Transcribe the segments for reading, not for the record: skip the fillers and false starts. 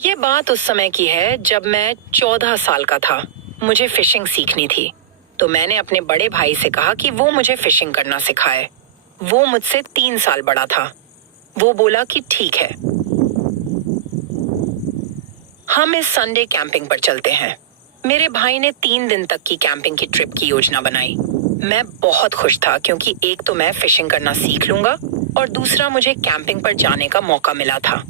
ये बात उस समय की है जब मैं 14 साल का था। मुझे फिशिंग सीखनी थी, तो मैंने अपने बड़े भाई से कहा कि वो मुझे फिशिंग करना सिखाए। वो मुझसे 3 साल बड़ा था। वो बोला कि ठीक है, हम इस संडे कैंपिंग पर चलते हैं। मेरे भाई ने 3 दिन तक की कैंपिंग की ट्रिप की योजना बनाई। मैं बहुत खुश था क्योंकि एक तो मैं फिशिंग करना सीख लूंगा और दूसरा मुझे कैंपिंग पर जाने का मौका मिला था।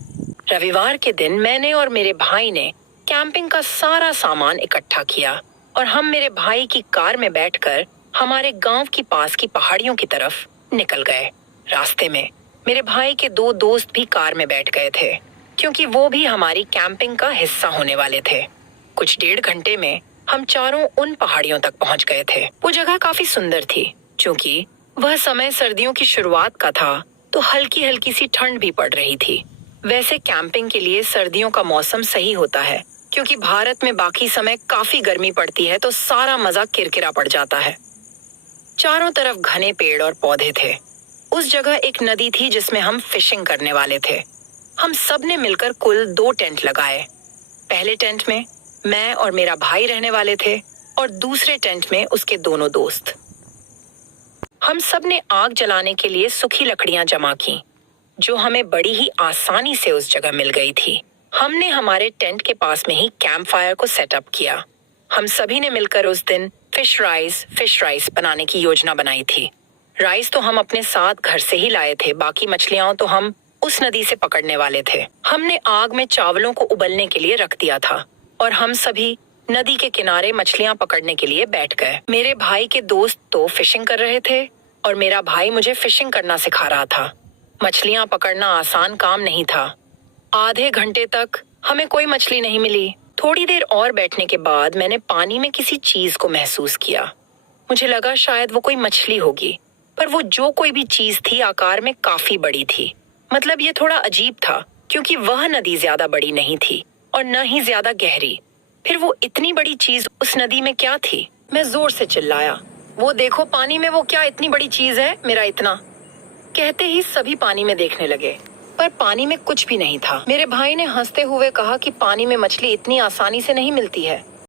रविवार के दिन मैंने और मेरे भाई ने कैंपिंग का सारा सामान इकट्ठा किया और हम मेरे भाई की कार में बैठकर हमारे गांव की पास की पहाड़ियों की तरफ निकल गए। रास्ते में मेरे भाई के 2 दोस्त भी कार में बैठ गए थे क्योंकि वो भी हमारी कैंपिंग का हिस्सा होने वाले थे। कुछ 1.5 घंटे में हम चारों उन पहाड़ियों तक पहुंच गए थे। वो जगह काफी सुंदर थी। क्योंकि वह समय सर्दियों की शुरुआत का था, तो हल्की हल्की सी ठंड भी पड़ रही थी। वैसे कैंपिंग के लिए सर्दियों का मौसम सही होता है, क्योंकि भारत में बाकी समय काफी गर्मी पड़ती है, तो सारा मजा किरकिरा पड़ जाता है। चारों तरफ घने पेड़ और पौधे थे। उस जगह एक नदी थी जिसमें हम फिशिंग करने वाले थे। हम सब ने मिलकर कुल 2 टेंट लगाए। पहले टेंट में मैं और मेरा भाई रहने वाले थे और दूसरे टेंट में उसके दोनों दोस्त। हम सब ने आग जलाने के लिए सूखी लकड़ियां जमा की, जो हमें बड़ी ही आसानी से उस जगह मिल गई थी। हमने हमारे टेंट के पास में ही कैंप फायर को सेटअप किया। हम सभी ने मिलकर उस दिन फिश राइस बनाने की योजना बनाई थी। राइस तो हम अपने साथ घर से ही लाए थे, बाकी मछलियां तो हम उस नदी से पकड़ने वाले थे। हमने आग में चावलों को उबलने के लिए रख दिया था और हम सभी नदी के किनारे मछलियां पकड़ने के लिए बैठ गए। मेरे भाई के दोस्त तो फिशिंग कर रहे थे और मेरा भाई मुझे फिशिंग करना सिखा रहा था। मछलियां पकड़ना आसान काम नहीं था। आधे घंटे तक हमें कोई मछली नहीं मिली। थोड़ी देर और बैठने के बाद मैंने पानी में किसी चीज को महसूस किया। मुझे लगा शायद वो कोई मछली होगी, पर वो जो कोई भी चीज थी आकार में काफी बड़ी थी। मतलब ये थोड़ा अजीब था क्योंकि वह नदी ज्यादा बड़ी नहीं थी और न ही ज्यादा गहरी। फिर वो इतनी बड़ी चीज उस नदी में क्या थी? मैं जोर से चिल्लाया, वो देखो पानी में वो क्या इतनी बड़ी चीज है, मेरा इतना। कहते ही सभी पानी में देखने लगे, पर पानी में कुछ भी नहीं था। मेरे भाई ने हंसते हुए कहा कि पानी में मछली इतनी आसानी से नहीं मिलती है।